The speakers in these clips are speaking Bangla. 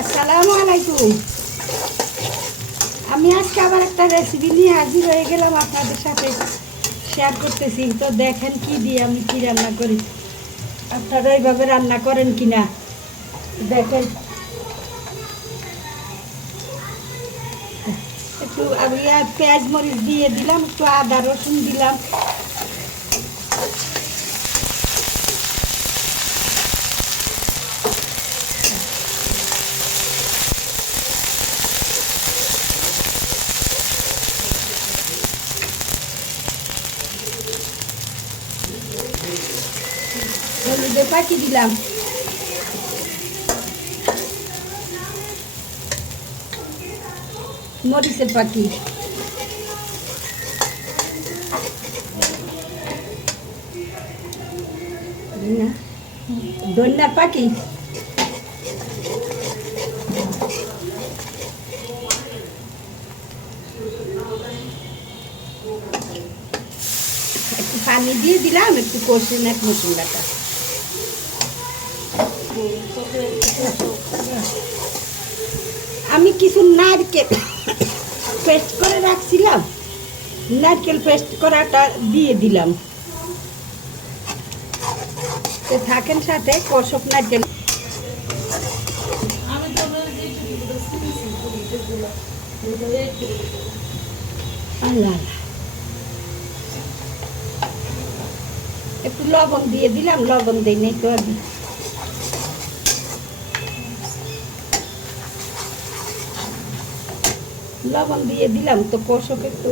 আসসালামু আমি আজকে আবার একটা রেসিপি নিয়ে হাজির হয়ে গেলাম আপনাদের সাথে শেয়ার করতেছি। তো দেখেন কি দিয়ে আমি কি রান্না করি। আপনারা এইভাবে রান্না করেন কি না দেখেন। একটু পেঁয়াজ মরিচ দিয়ে দিলাম, একটু আদা রসুন দিলাম পাখি দিলাম। মরিচের পাখি দন্যার পাখি পানি দিয়ে দিলাম একটু কষে নেক মশলাটা। আমি কিছু নারকেল পেস্ট করে রাখছিলাম। নারকেল পেস্ট করাটা দিয়ে দিলাম। তো থাকেন সাথে কষক নারকেল। একটু লবণ দিয়ে দিলাম, লবণ দিই নাই তো লবণ দিয়ে দিলাম তো কষক একটু।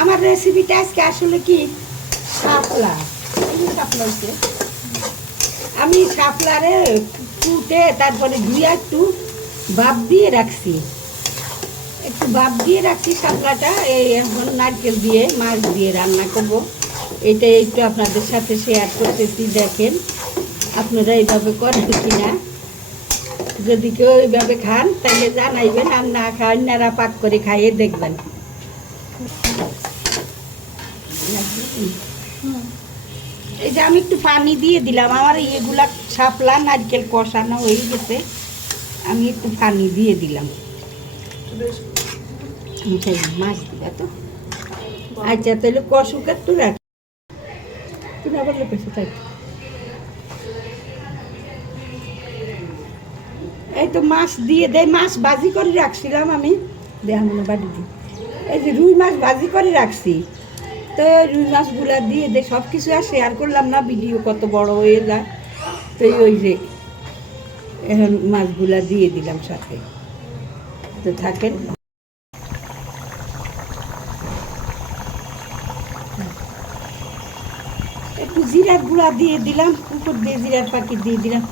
আমার রেসিপিটা আজকে আসলে কি? শাপলা। হচ্ছে আমি শাপলারে কুটে তারপরে ধুয়ে একটু ভাপ দিয়ে রাখছি। একটু ভাপ দিয়ে রাখছি শাপলাটা। এই এখন নারকেল দিয়ে, মাছ দিয়ে রান্না করব। এটা একটু আপনাদের সাথে শেয়ার করতেছি, দেখেন। আপনারা এইভাবে করেন কিনা? যদি কেউ এইভাবে খান, তাহলে জানাইবেন, আর না খান নারা পাক করে খাইয়ে দেখবেন। এই যে আমি একটু পানি দিয়ে দিলাম, আমার এগুলা শাপলা, নারকেল কষানো হয়ে গেছে। আমি একটু পানি দিয়ে দিলাম। মাছ দিবা তো? আচ্ছা তাহলে কষুক একটু রাখ। তুমি আবার লোকেছে তাই এই তো মাছ দিয়ে দেয় মাছ বাজি করে রাখছিলাম আমি। দেহা মনে বাড়ি দিই। এই যে রুই মাছ বাজি করে রাখছি। তো রুই মাছগুলা দিয়ে দে সব কিছু আর শেয়ার করলাম না, ভিডিও কত বড় হয়ে যায়। তো ওই যে এখন মাছগুলা দিয়ে দিলাম সাথে। তো থাকেন। একটু জিরার গুঁড়া দিয়ে দিলাম, উপর দিয়ে জিরার পাখি দিয়ে দিলাম।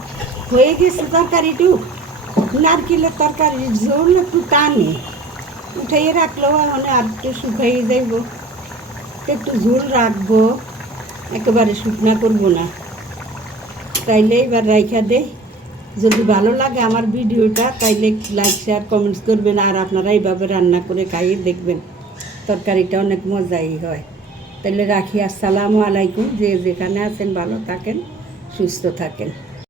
হয়ে গেছে তরকারিটু নারকেলের তরকারির ঝোল একটু টানে। উঠাইয়ে রাখলেও মানে আর একটু শুকাইয়ে যাইব। একটু ঝোল রাখব, একেবারে শুকনা করব না। তাইলে এবার রাইখা দে। যদি ভালো লাগে আমার ভিডিওটা, তাইলে লাইক শেয়ার কমেন্টস করবেন, আর আপনারা এইভাবে রান্না করে খাইয়ে দেখবেন, তরকারিটা অনেক মজাই হয়। তাহলে রাখি, আসসালামু আলাইকুম। যে যেখানে আছেন, ভালো থাকেন, সুস্থ থাকেন।